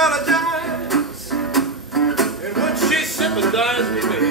apologize, and would she sympathize with me?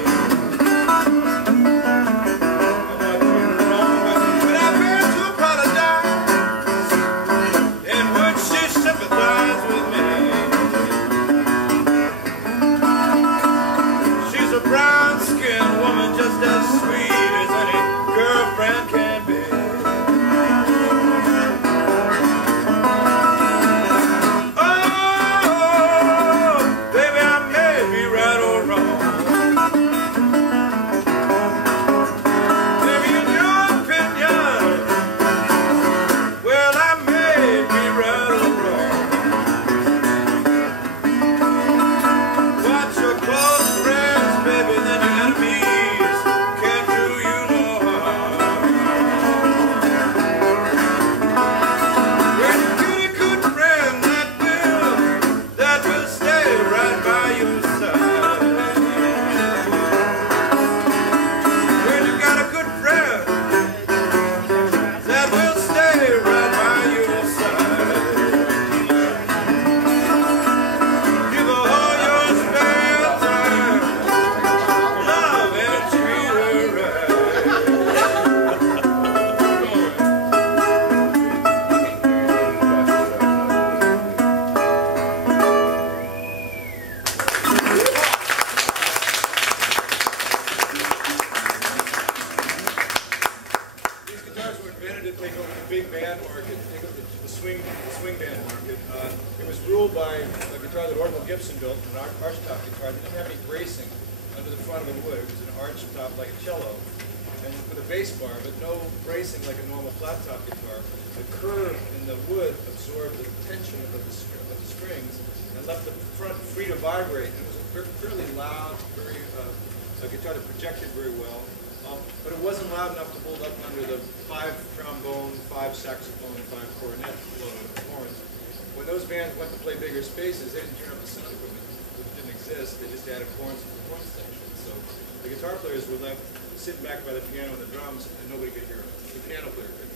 Sitting back by the piano and the drums, and nobody could hear them. The piano player could.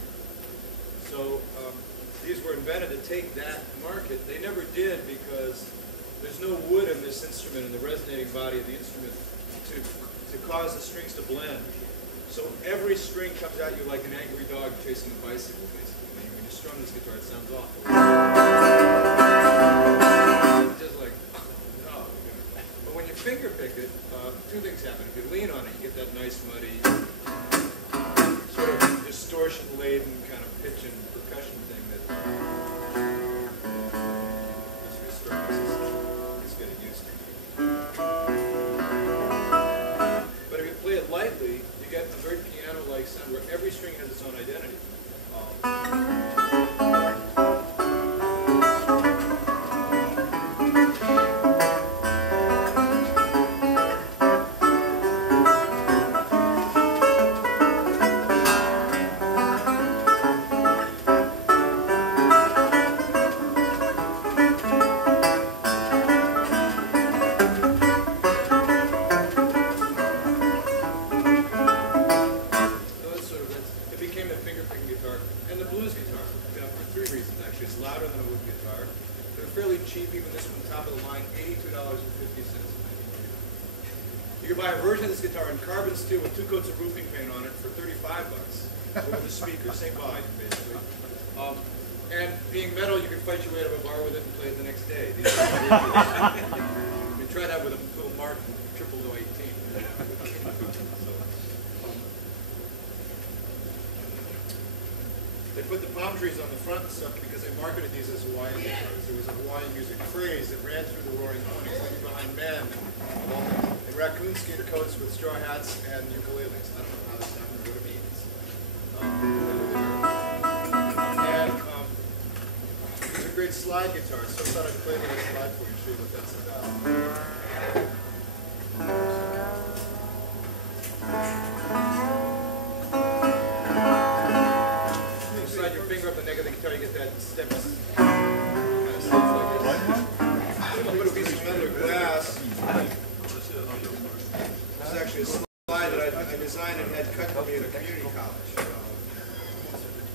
So these were invented to take that market. They never did because there's no wood in this instrument, in the resonating body of the instrument, to cause the strings to blend. So every string comes at you like an angry dog chasing a bicycle, basically. When you strum this guitar, it sounds awful. It's just like, oh. But when you finger pick it, two things happen. If you lean on it, you get that nice, muddy, sort of distortion-laden kind of pitch and percussion thing that is getting used to. But if you play it lightly, you get a very piano-like sound where every string has its own identity. Same volume, basically. And being metal, you can fight your way out of a bar with it and play it the next day. You try that with a little Martin 0018. They put the palm trees on the front and stuff because they marketed these as Hawaiian guitars. There was a Hawaiian music craze that ran through the Roaring '20s, like behind men, in raccoon skin coats with straw hats and ukuleles. I don't know how this happened or what it means. These are great slide guitars, so I thought I'd play a little slide for you and show you what that's about. You slide your finger up the neck of the guitar, you get that step. Kind of stuff like this. I'm going to put a piece of metal or glass. This is actually a slide that I designed and had cut for me at a community college.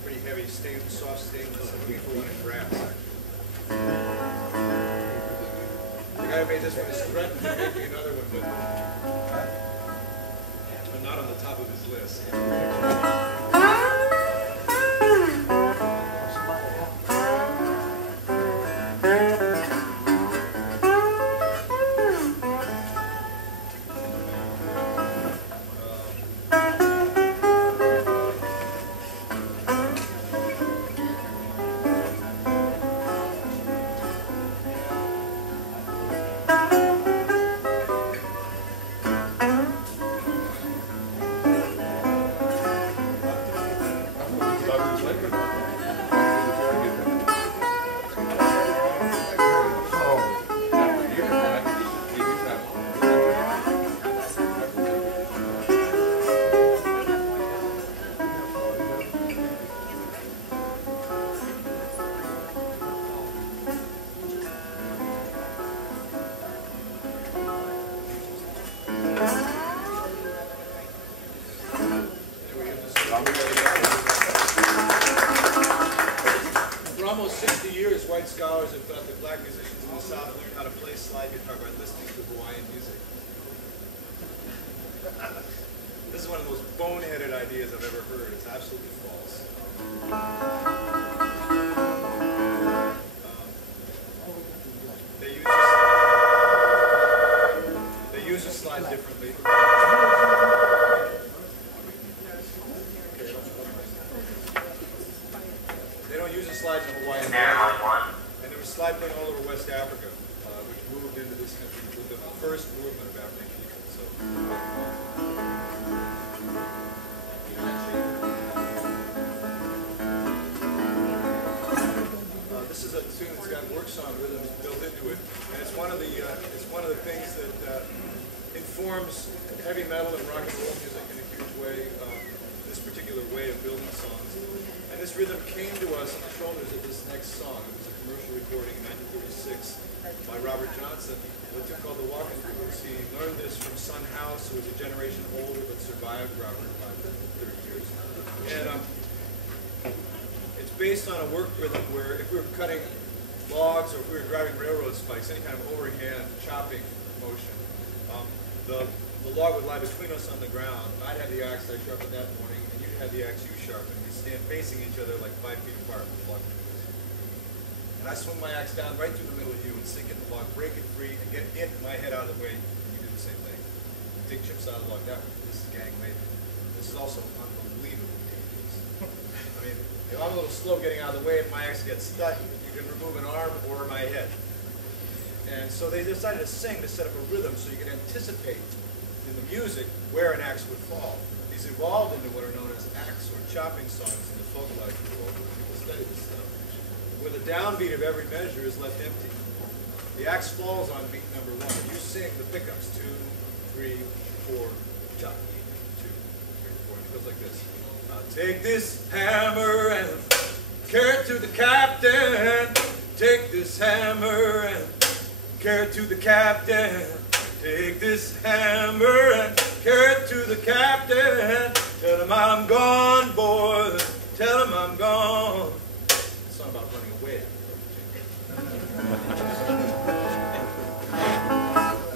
Pretty heavy, soft stainless, and we for one in brass. I made this one is threatened to make me another one, but not on the top of his list. White scholars have thought that black musicians in the South learned how to play slide guitar by listening to Hawaiian music. This is one of the most boneheaded ideas I've ever heard. It's absolutely false. They use the slide differently. They don't use the slides in Hawaiian. And there was slide playing all over West Africa, which moved into this country with the first movement of African people. So, this is a tune that's got work song rhythms built into it, and it's one of the things that informs heavy metal and rock and roll music in a huge way. This particular way of building songs. And this rhythm came to us on the shoulders of this next song. It was a commercial recording in 1936 by Robert Johnson, a tune called The Walking Blues. He learned this from Son House, who was a generation older but survived Robert by 30 years. And it's based on a work rhythm where if we were cutting logs or if we were driving railroad spikes, any kind of overhand chopping motion, the log would lie between us on the ground. I'd have the axe I sharpened that morning, and you'd have the axe you sharpened. We'd stand facing each other like 5 feet apart with the log between us. And I swing my axe down right through the middle of you and sink in the log, break it free, and get it, my head out of the way, and you do the same thing. Dig chips out of the log. This is gang labor. This is also unbelievably dangerous. I mean, if I'm a little slow getting out of the way, if my axe gets stuck, you can remove an arm or my head. And so they decided to sing to set up a rhythm so you could anticipate in the music where an axe would fall. These evolved into what are known as axe or chopping songs in the folklife world where people study this stuff, where the downbeat of every measure is left empty. The axe falls on beat number 1, and you sing the pickups 2, 3, 4, chop. 2, 3, 4, and it goes like this. Take this hammer and carry it to the captain. Take this hammer and carry it to the captain. Take this hammer and carry it to the captain. Tell him I'm gone, boy. Tell him I'm gone. It's not about running away.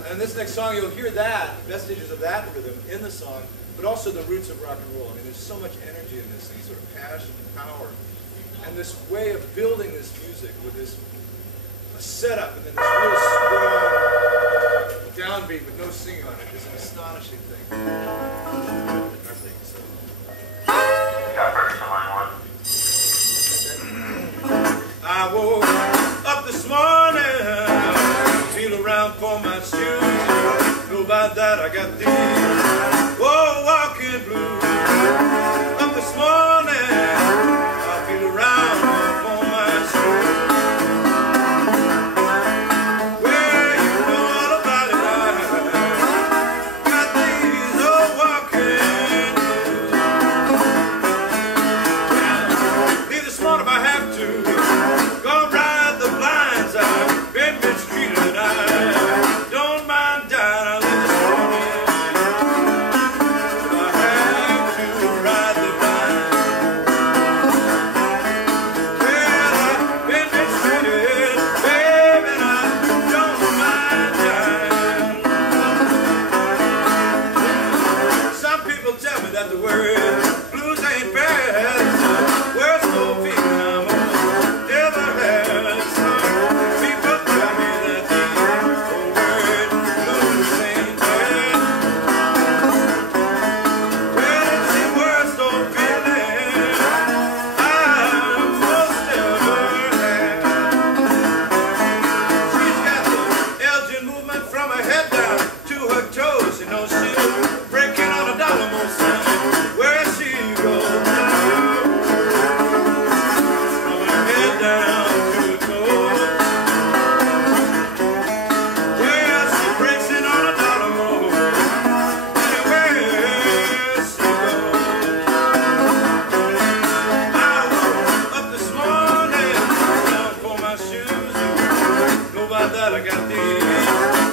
And this next song, you'll hear that, vestiges of that rhythm in the song, but also the roots of rock and roll. I mean, there's so much energy in this thing, sort of passion and power. And this way of building this music with this setup and then this real strong downbeat with no singing on it is an astonishing thing. I think so. I woke up this morning, feel around for my shoes. Know about that I got these walking blues. Up this morning, I feel around for my shoes. Don't mind dying, I'll live this morning.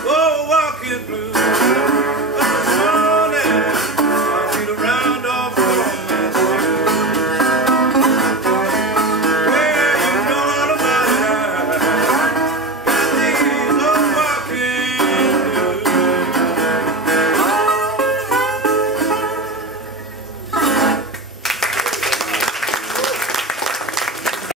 Oh, walking blue.